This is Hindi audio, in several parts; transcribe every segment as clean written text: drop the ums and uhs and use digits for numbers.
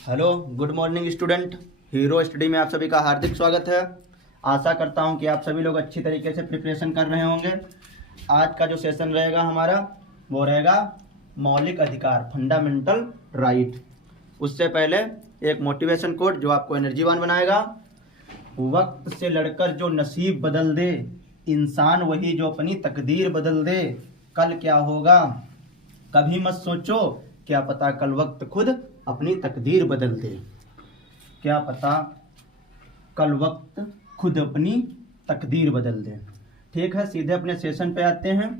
Hello, good morning student. Hero study में आप सभी का हार्दिक स्वागत है। आशा करता हूं कि आप सभी लोग अच्छी तरीके से प्रिपरेशन कर रहे होंगे। आज का जो सेशन रहेगा हमारा वो रहेगा मौलिक अधिकार, फंडामेंटल राइट। उससे पहले एक मोटिवेशन कोट जो आपको एनर्जीवान बनाएगा। वक्त से लड़कर जो नसीब बदल दे, इंसान वही जो अपनी तकदीर बदल दे। कल क्या होगा कभी मत सोचो, क्या पता कल वक्त खुद अपनी तकदीर बदल दे। क्या पता कल वक्त खुद अपनी तकदीर बदल दे। ठीक है, सीधे अपने सेशन पे आते हैं।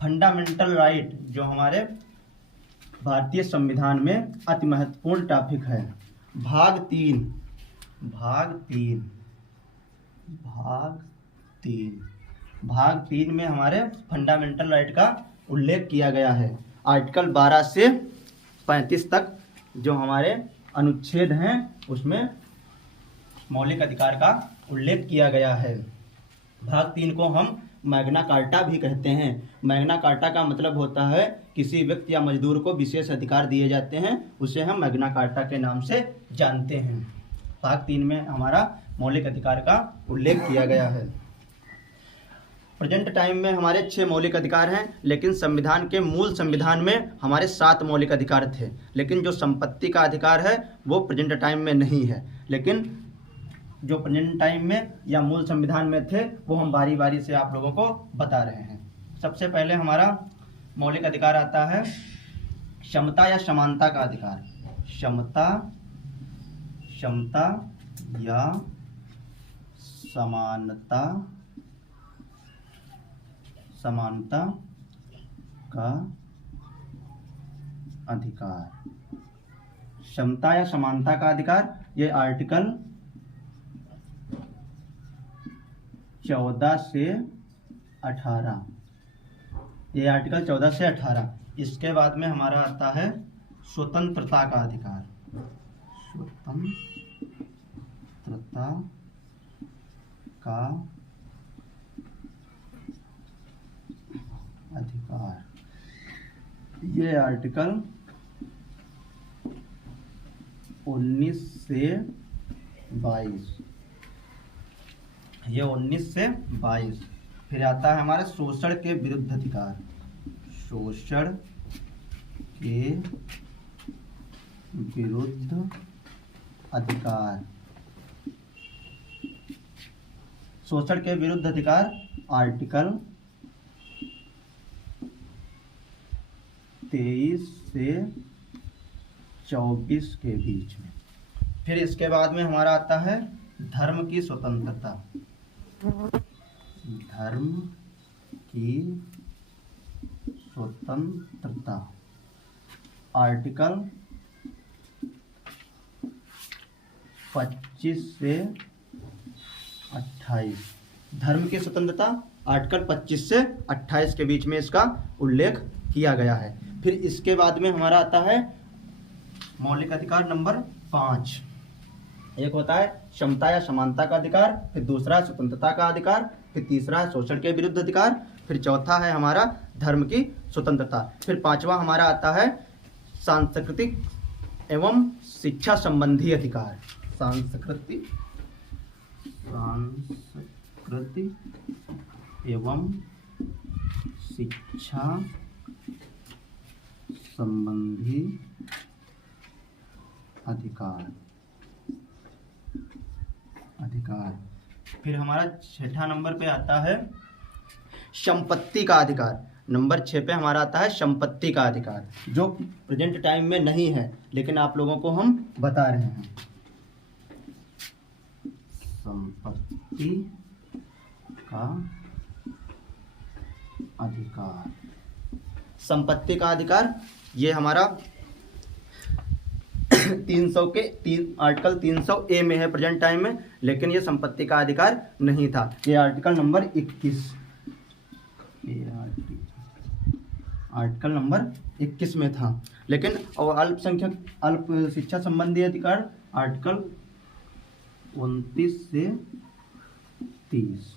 फंडामेंटल राइट जो हमारे भारतीय संविधान में अति महत्वपूर्ण टॉपिक है। भाग तीन भाग तीन में हमारे फंडामेंटल राइट का उल्लेख किया गया है। आर्टिकल 12 से 35 तक जो हमारे अनुच्छेद हैं उसमें मौलिक अधिकार का उल्लेख किया गया है। भाग 3 को हम मैग्ना कार्टा भी कहते हैं। मैग्ना कार्टा का मतलब होता है किसी व्यक्ति या मजदूर को विशेष अधिकार दिए जाते हैं, उसे हम मैग्ना कार्टा के नाम से जानते हैं। भाग 3 में हमारा मौलिक अधिकार का उल्लेख किया गया है। प्रेजेंट टाइम में हमारे 6 मौलिक अधिकार हैं, लेकिन संविधान के मूल संविधान में हमारे 7 मौलिक अधिकार थे। लेकिन जो संपत्ति का अधिकार है वो प्रेजेंट टाइम में नहीं है, लेकिन जो प्रेजेंट टाइम में या मूल संविधान में थे वो हम बारी बारी से आप लोगों को बता रहे हैं। सबसे पहले हमारा मौलिक अधिकार आता है क्षमता या समानता का अधिकार। क्षमता या समानता का अधिकार। क्षमता या समानता का अधिकार ये आर्टिकल 14 से 18, ये आर्टिकल 14 से 18। इसके बाद में हमारा आता है स्वतंत्रता का अधिकार। स्वतंत्रता का अधिकार, ये आर्टिकल 19 से 22, ये 19 से 22। फिर आता है हमारे शोषण के विरुद्ध अधिकार। शोषण के विरुद्ध अधिकार। शोषण के विरुद्ध अधिकार आर्टिकल 23 से 24 के बीच में। फिर इसके बाद में हमारा आता है धर्म की स्वतंत्रता। धर्म की स्वतंत्रता आर्टिकल 25 से 28। धर्म की स्वतंत्रता आर्टिकल 25 से 28 के बीच में इसका उल्लेख किया गया है। फिर इसके बाद में हमारा आता है मौलिक अधिकार नंबर 5। एक होता है क्षमता या समानता का अधिकार, फिर दूसरा स्वतंत्रता का अधिकार, फिर तीसरा है शोषण के विरुद्ध अधिकार, फिर चौथा है हमारा धर्म की स्वतंत्रता, फिर पांचवा हमारा आता है सांस्कृतिक एवं शिक्षा संबंधी अधिकार। सांस्कृतिक एवं शिक्षा संबंधी अधिकार। फिर हमारा 6ठा नंबर पे आता है संपत्ति का अधिकार। नंबर 6 पे हमारा आता है संपत्ति का अधिकार, जो प्रेजेंट टाइम में नहीं है, लेकिन आप लोगों को हम बता रहे हैं। संपत्ति का अधिकार। संपत्ति का अधिकार ये हमारा 300 के आर्टिकल 300A में है प्रेजेंट टाइम में, लेकिन ये संपत्ति का अधिकार नहीं था। ये आर्टिकल नंबर 21, आर्टिकल नंबर 21 में था। लेकिन और अल्प शिक्षा संबंधी अधिकार आर्टिकल 29 से 30।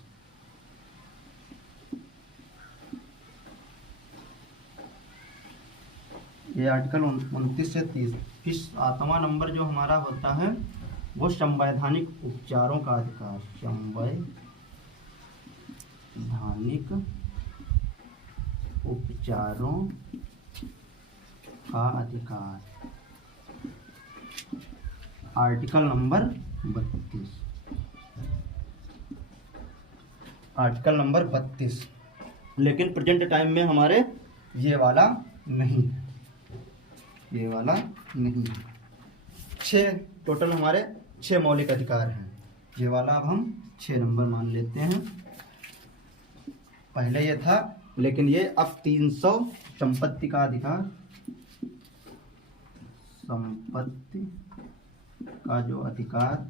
ये आर्टिकल 29 से 30। फिर 7वां नंबर जो हमारा होता है वो संवैधानिक उपचारों का अधिकार। संवैधानिक उपचारों का अधिकार, आर्टिकल नंबर 32। Article number 32। लेकिन प्रेजेंट टाइम में हमारे ये वाला नहीं है, ये वाला नहीं है। 6 टोटल हमारे 6 मौलिक अधिकार हैं। ये वाला अब हम 6 नंबर मान लेते हैं। पहले ये था, लेकिन ये अब 300 संपत्ति का अधिकार, संपत्ति का जो अधिकार,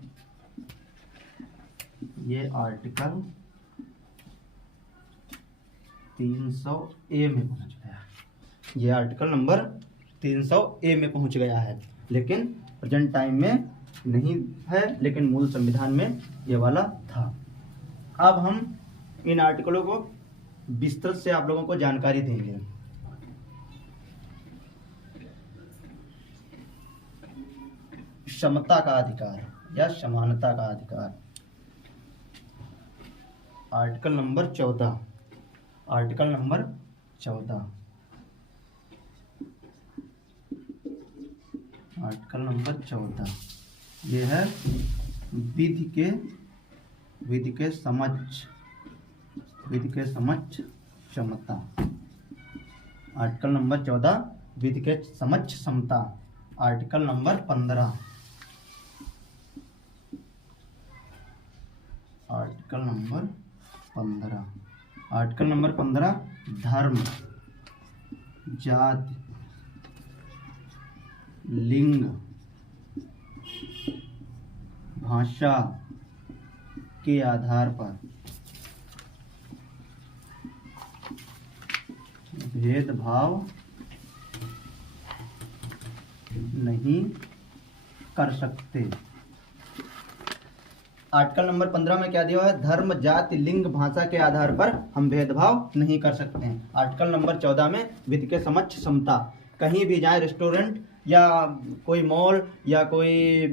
ये आर्टिकल 300A में पहुंच गया। ये आर्टिकल नंबर 300A में पहुंच गया है, लेकिन प्रेजेंट टाइम में नहीं है, लेकिन मूल संविधान में ये वाला था। अब हम इन आर्टिकलों को विस्तृत से आप लोगों को जानकारी देंगे। समता का अधिकार या समानता का अधिकार, article number 14। Article number 14, article number 14 ये है विधि के समक्ष क्षमता। आर्टिकल नंबर 14 विधि के समक्ष समता। Article number 15, article number 15, article number 15 धर्म, जाति, लिंग, भाषा के आधार पर भेदभाव नहीं कर सकते। आर्टिकल नंबर 15 में क्या दिया है? धर्म, जाति, लिंग, भाषा के आधार पर हम भेदभाव नहीं कर सकते हैं। आर्टिकल नंबर 14 में विधि के समक्ष समता, कहीं भी जाए, रेस्टोरेंट या कोई मॉल या कोई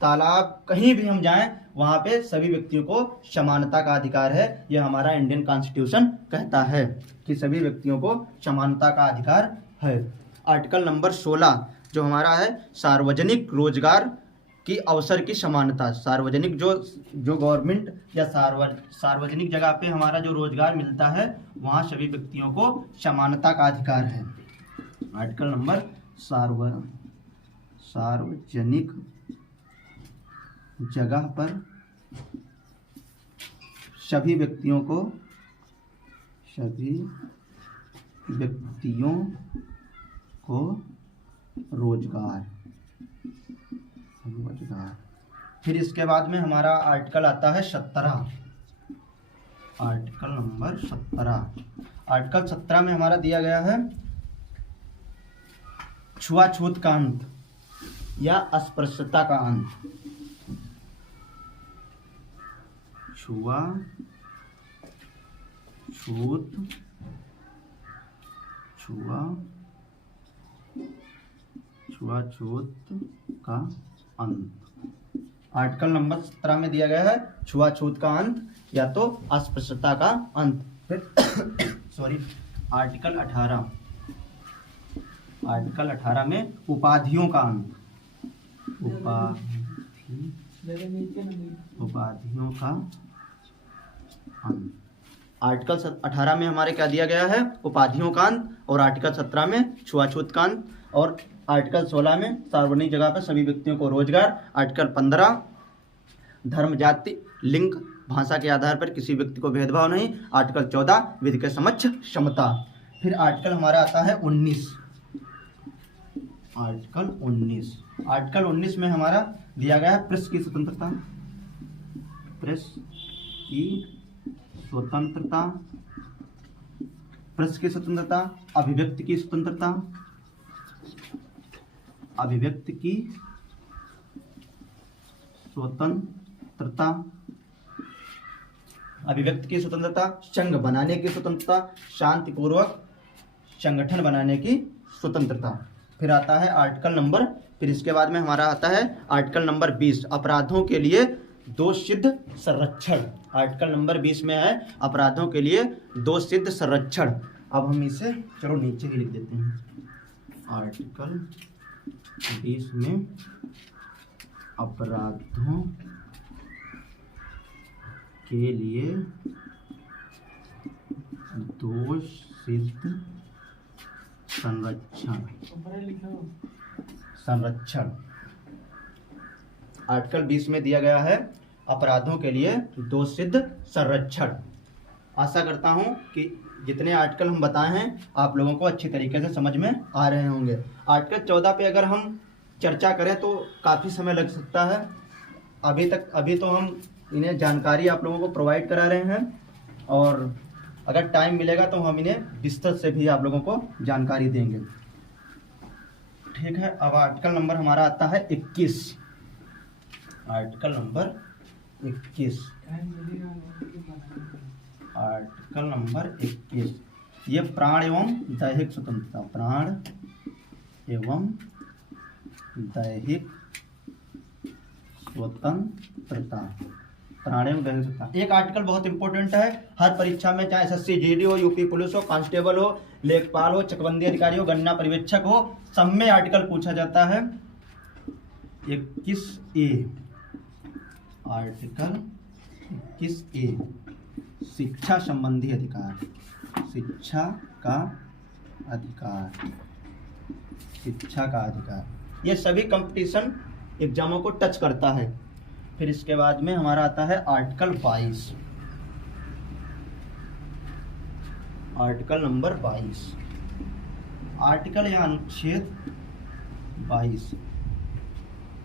तालाब, कहीं भी हम जाएं, वहाँ पे सभी व्यक्तियों को समानता का अधिकार है। यह हमारा इंडियन कॉन्स्टिट्यूशन कहता है कि सभी व्यक्तियों को समानता का अधिकार है। आर्टिकल नंबर 16 जो हमारा है सार्वजनिक रोजगार की अवसर की समानता। सार्वजनिक जो गवर्नमेंट या सार्वजनिक जगह पे हमारा जो रोजगार मिलता है, वहाँ सभी व्यक्तियों को समानता का अधिकार है। आर्टिकल नंबर सार्वजनिक जगह पर सभी व्यक्तियों को रोजगार। फिर इसके बाद में हमारा आर्टिकल आता है 17। Article number 17। आर्टिकल 17 में हमारा दिया गया है छुआछूत का अंत या अस्पृश्यता का अंत। छुआछूत का अंत। आर्टिकल नंबर 17 में दिया गया है छुआछूत का अंत या तो अस्पृश्यता का अंत। फिर सॉरी, आर्टिकल 18। आर्टिकल 18 में उपाधियों का अंत। उपाधियों का अंत। आर्टिकल 18 में हमारे क्या दिया गया है? उपाधियों का अंत। और आर्टिकल 17 में छुआछूत का अंत। और आर्टिकल 16 में सार्वजनिक जगह पर सभी व्यक्तियों को रोजगार। आर्टिकल 15 धर्म, जाति, लिंग, भाषा के आधार पर किसी व्यक्ति को भेदभाव नहीं। आर्टिकल 14 विधि के समक्ष समता। फिर आर्टिकल हमारा आता है 19। आर्टिकल 19। आर्टिकल 19 में हमारा दिया गया है प्रेस की स्वतंत्रता। प्रेस की स्वतंत्रता, प्रेस की स्वतंत्रता, अभिव्यक्ति की स्वतंत्रता, अभिव्यक्ति की स्वतंत्रता, अभिव्यक्ति की स्वतंत्रता, संघ बनाने की स्वतंत्रता, शांतिपूर्वक संगठन बनाने की स्वतंत्रता। फिर आता है आर्टिकल नंबर, फिर इसके बाद में हमारा आता है आर्टिकल नंबर 20, अपराधों के लिए दोष सिद्ध संरक्षण। आर्टिकल नंबर 20 में है अपराधों के लिए दोष सिद्ध संरक्षण। अब हम इसे चलो नीचे ही लिख देते हैं। आर्टिकल 20 में अपराधों के लिए दोष सिद्ध संरक्षण। आर्टिकल 20 में दिया गया है अपराधों के लिए दोष सिद्ध संरक्षण। आशा करता हूं कि जितने आर्टिकल हम बताए हैं आप लोगों को अच्छी तरीके से समझ में आ रहे होंगे। आर्टिकल 14 पे अगर हम चर्चा करें तो काफ़ी समय लग सकता है। अभी तो हम इन्हें जानकारी आप लोगों को प्रोवाइड करा रहे हैं, और अगर टाइम मिलेगा तो हम इन्हें विस्तृत से भी आप लोगों को जानकारी देंगे। ठीक है, अब आर्टिकल नंबर हमारा आता है 21। आर्टिकल नंबर 21, आर्टिकल नंबर 21, ये प्राण एवं दैहिक स्वतंत्रता, प्राण एवं दैहिक स्वतंत्रता, प्राण एवं दैहिक स्वतंत्रता। एक आर्टिकल बहुत इंपॉर्टेंट है, हर परीक्षा में चाहे एसएससी जीडी हो, यूपी पुलिस हो, कांस्टेबल हो, लेखपाल हो, चकबंदी अधिकारी हो, गन्ना पर्यवेक्षक हो, सब में आर्टिकल पूछा जाता है। 21A, आर्टिकल 21A, शिक्षा संबंधी अधिकार, शिक्षा का अधिकार, शिक्षा का अधिकार। ये सभी कंपटीशन एग्जामों को टच करता है। फिर इसके बाद में हमारा आता है आर्टिकल 22, आर्टिकल नंबर 22, आर्टिकल या अनुच्छेद 22,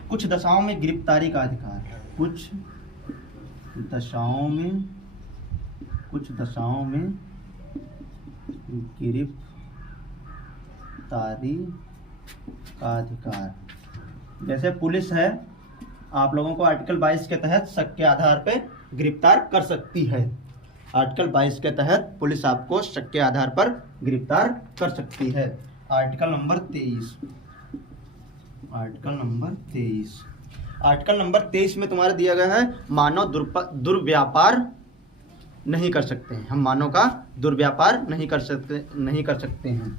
कुछ दशाओं में गिरफ्तारी का अधिकार, कुछ दशाओं में गिरफ्तारी का अधिकार। जैसे पुलिस है, आप लोगों को आर्टिकल 22 के तहत शक के आधार पे गिरफ्तार कर सकती है। आर्टिकल 22 के तहत पुलिस आपको शक के आधार पर गिरफ्तार कर सकती है। Article number 23, article number 23, article number 23 में तुम्हारा दिया गया है मानव दुर्व्यापार नहीं कर सकते हैं। हम मानव का दुर्व्यापार नहीं कर सकते हैं।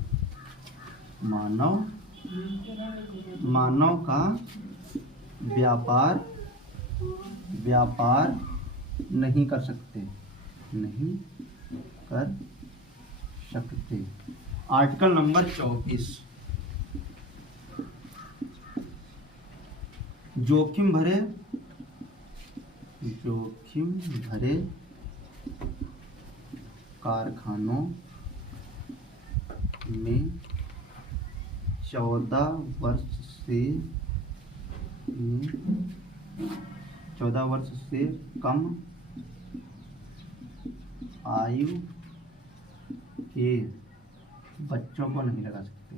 मानव का व्यापार नहीं कर सकते, आर्टिकल नंबर 24, जोखिम भरे कारखानों में 14 वर्ष से कम आयु के बच्चों को नहीं लगा सकते,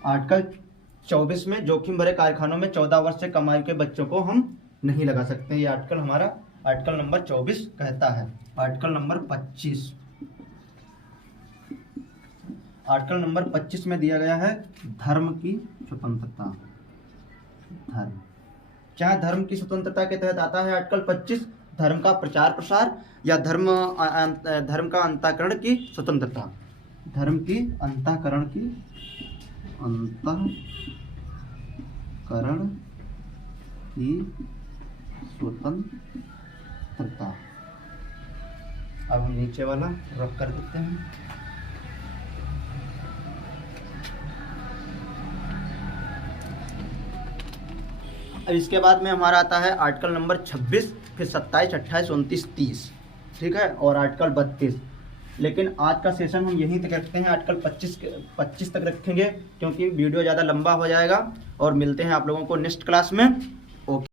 आर्टिकल 24 में जोखिम भरे कारखानों में 14 वर्ष से कम आयु के बच्चों को हम नहीं लगा सकते। ये आर्टिकल हमारा आर्टिकल नंबर 24 कहता है। आर्टिकल नंबर 25, आर्टिकल नंबर 25 में दिया गया है धर्म की स्वतंत्रता। क्या धर्म की स्वतंत्रता के तहत आता है आर्टिकल 25? धर्म का प्रचार प्रसार या धर्म का अंतःकरण की स्वतंत्रता, धर्म की अंतःकरण की स्वतंत्रता। अब हम नीचे वाला रख कर देते हैं। अब इसके बाद में हमारा आता है आर्टिकल नंबर 26, फिर 27, 28, 29, 30, ठीक है, और आर्टिकल 32। लेकिन आज का सेशन हम यहीं तक रखते हैं, आर्टिकल 25 तक रखेंगे क्योंकि वीडियो ज़्यादा लंबा हो जाएगा। और मिलते हैं आप लोगों को नेक्स्ट क्लास में।